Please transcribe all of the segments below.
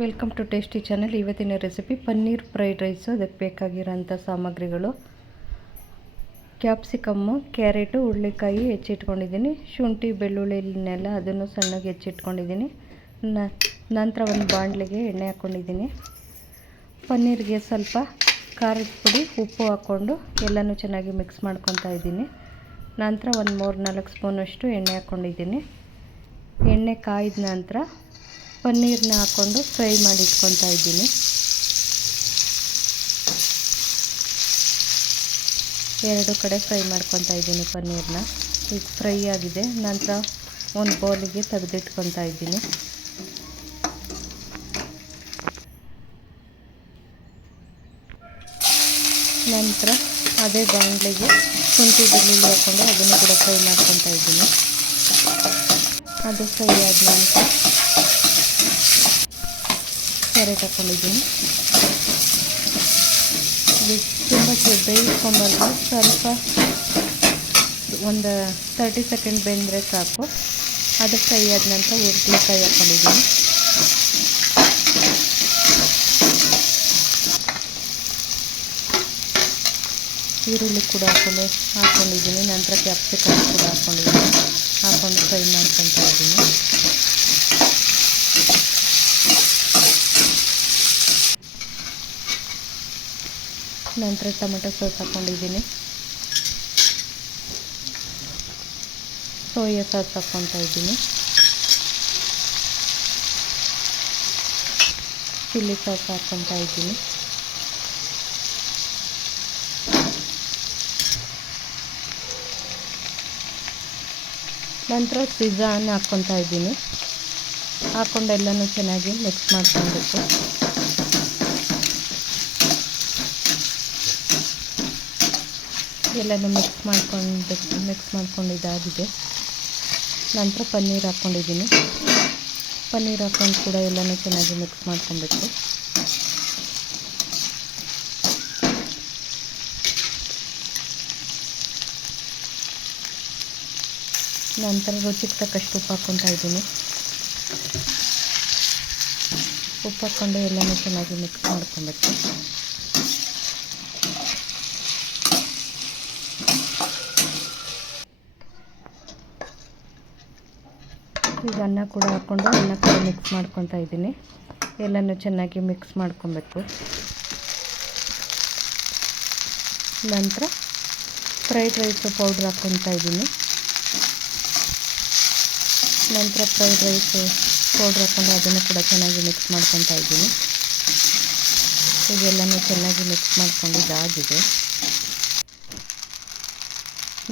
Welcome to tasty channel. ಇವತ್ತಿನ recipe paneer fried rice. ಅದಕ್ಕೆ ಬೇಕಾಗಿರೋಂಥ ಸಾಮಗ್ರಿಗಳು: ಕ್ಯಾಪ್ಸಿಕಮ್ಮು, ಕ್ಯಾರೆಟು, ಹುರುಳಿಕಾಯಿ ಹೆಚ್ಚಿಟ್ಕೊಂಡಿದ್ದೀನಿ. ಶುಂಠಿ ಬೆಳ್ಳುಳ್ಳಿನೆಲ್ಲ ಅದನ್ನು ಸಣ್ಣಗೆ ಹೆಚ್ಚಿಟ್ಕೊಂಡಿದ್ದೀನಿ. ನಂತರ ಒಂದು ಬಾಣಲೆಗೆ ಎಣ್ಣೆ ಹಾಕ್ಕೊಂಡಿದ್ದೀನಿ. ಪನ್ನೀರ್ಗೆ ಸ್ವಲ್ಪ ಖಾರದ ಪುಡಿ, ಉಪ್ಪು ಹಾಕ್ಕೊಂಡು ಎಲ್ಲನೂ ಚೆನ್ನಾಗಿ ಮಿಕ್ಸ್ ಮಾಡ್ಕೊತಾ ಇದ್ದೀನಿ. ನಂತರ ಒಂದು 3-4 ಸ್ಪೂನಷ್ಟು ಎಣ್ಣೆ ಹಾಕ್ಕೊಂಡಿದ್ದೀನಿ. ಎಣ್ಣೆ ಕಾಯ್ದ ನಂತರ ಪನ್ನೀರನ್ನ ಹಾಕ್ಕೊಂಡು ಫ್ರೈ ಮಾಡಿ ಇಟ್ಕೊತಾ ಇದ್ದೀನಿ. ಎರಡು ಕಡೆ ಫ್ರೈ ಮಾಡ್ಕೊತಾ ಇದ್ದೀನಿ ಪನ್ನೀರನ್ನ. ಈಗ ಫ್ರೈ ಆಗಿದೆ. ನಂತರ ಒಂದು ಬೌಲಿಗೆ ತೆಗೆದಿಟ್ಕೊತಾ ಇದ್ದೀನಿ. ನಂತರ ಅದೇ ಬಾಣಲೆಗೆ ಶುಂಠಿ ಬೆಳ್ಳುಳ್ಳಿ ಹಾಕ್ಕೊಂಡು ಅದನ್ನು ಕೂಡ ಫ್ರೈ ಮಾಡ್ಕೊತಾ ಇದ್ದೀನಿ. ಅದು ಫ್ರೈ ಆದ ನಂತರ ಕ್ಯಾರೆಟ್ ಹಾಕ್ಕೊಂಡಿದ್ದೀನಿ. ಇದು ತುಂಬ ಬೇಯಿಸ್ಕೊಂಬಾರ್ದು, ಸ್ವಲ್ಪ ಒಂದು 30 ಸೆಕೆಂಡ್ ಬೆಂದರೆ ಸಾಕು. ಅದು ಫ್ರೈ ಆದ ನಂತರ ಹುರುಳಿಕಾಯಿ ಹಾಕ್ಕೊಂಡಿದ್ದೀನಿ. ಈರುಳ್ಳಿ ಕೂಡ ಹಾಕ್ಕೊಂಡಿದ್ದೀನಿ. ನಂತರ ಕ್ಯಾಪ್ಸಿಕಮ್ ಕೂಡ ಹಾಕ್ಕೊಂಡು ಫ್ರೈ ಮಾಡ್ಕೊತಾ ಇದ್ದೀನಿ. ನಂತರ ಟೊಮೆಟೊ ಸಾಸ್ ಹಾಕ್ಕೊಂಡಿದ್ದೀನಿ. ಸೋಯಾ ಸಾಸ್ ಹಾಕ್ಕೊತಾ ಇದ್ದೀನಿ. ಚಿಲ್ಲಿ ಸಾಸ್ ಹಾಕ್ಕೊತಾ ಇದ್ದೀನಿ. ನಂತರ ಪಿಜ್ಜಾನ ಹಾಕ್ಕೊತಾ ಇದ್ದೀನಿ. ಹಾಕ್ಕೊಂಡು ಎಲ್ಲನೂ ಚೆನ್ನಾಗಿ ಮಿಕ್ಸ್ ಮಾಡ್ಕೊಬೇಕು. ಎಲ್ಲನೂ ಮಿಕ್ಸ್ ಮಾಡ್ಕೊಂಡಿದ್ದಾಗಿದೆ. ನಂತರ ಪನ್ನೀರ್ ಹಾಕ್ಕೊಂಡಿದ್ದೀನಿ. ಪನ್ನೀರ್ ಹಾಕ್ಕೊಂಡು ಕೂಡ ಎಲ್ಲನೂ ಚೆನ್ನಾಗಿ ಮಿಕ್ಸ್ ಮಾಡ್ಕೊಬೇಕು. ನಂತರ ರುಚಿಗೆ ತಕ್ಕಷ್ಟು ಉಪ್ಪು ಹಾಕ್ಕೊತಾ ಇದ್ದೀನಿ. ಉಪ್ಪು ಹಾಕ್ಕೊಂಡು ಎಲ್ಲನೂ ಚೆನ್ನಾಗಿ ಮಿಕ್ಸ್ ಮಾಡ್ಕೊಬೇಕು. ಈಗ ಅನ್ನ ಕೂಡ ಹಾಕ್ಕೊಂಡು ಅನ್ನ ಕೂಡ ಮಿಕ್ಸ್ ಮಾಡ್ಕೊತಾ ಇದ್ದೀನಿ. ಎಲ್ಲನೂ ಚೆನ್ನಾಗಿ ಮಿಕ್ಸ್ ಮಾಡ್ಕೊಬೇಕು. ನಂತರ ಫ್ರೈಡ್ ರೈಸ್ ಪೌಡ್ರ್ ಹಾಕ್ಕೊತಾ ಇದ್ದೀನಿ. ನಂತರ ಫ್ರೈಡ್ ರೈಸ್ ಪೌಡ್ರ್ ಹಾಕ್ಕೊಂಡು ಅದನ್ನು ಕೂಡ ಚೆನ್ನಾಗಿ ಮಿಕ್ಸ್ ಮಾಡ್ಕೊತಾ ಇದ್ದೀನಿ. ಇದೆಲ್ಲನೂ ಚೆನ್ನಾಗಿ ಮಿಕ್ಸ್ ಮಾಡ್ಕೊಂಡಿದ್ದಾಗಿದೆ.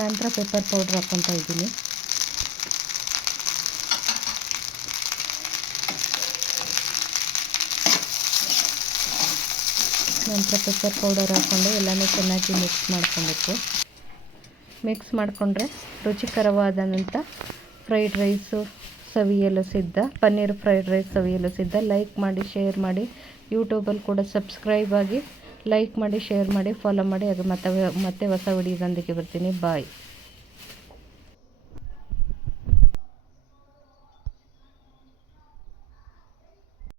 ನಂತರ ಪೆಪ್ಪರ್ ಪೌಡ್ರ್ ಹಾಕ್ಕೊತಾ ಇದ್ದೀನಿ. ನಂತರ ಪೆಪ್ಪರ್ ಪೌಡರ್ ಹಾಕ್ಕೊಂಡು ಎಲ್ಲನೂ ಚೆನ್ನಾಗಿ ಮಿಕ್ಸ್ ಮಾಡ್ಕೊಬೇಕು. ಮಿಕ್ಸ್ ಮಾಡಿಕೊಂಡ್ರೆ ರುಚಿಕರವಾದಂಥ ಫ್ರೈಡ್ ರೈಸು ಸವಿಯಲು ಸಿದ್ಧ. ಪನ್ನೀರ್ ಫ್ರೈಡ್ ರೈಸ್ ಸವಿಯಲು ಸಿದ್ಧ. ಲೈಕ್ ಮಾಡಿ, ಶೇರ್ ಮಾಡಿ. ಯೂಟ್ಯೂಬಲ್ಲಿ ಕೂಡ ಸಬ್ಸ್ಕ್ರೈಬ್ ಆಗಿ, ಲೈಕ್ ಮಾಡಿ, ಶೇರ್ ಮಾಡಿ, ಫಾಲೋ ಮಾಡಿ. ಅದು ಮತ್ತೆ ಹೊಸ ವಿಡಿಯೋದೊಂದಿಗೆ ಬರ್ತೀನಿ. ಬಾಯ್.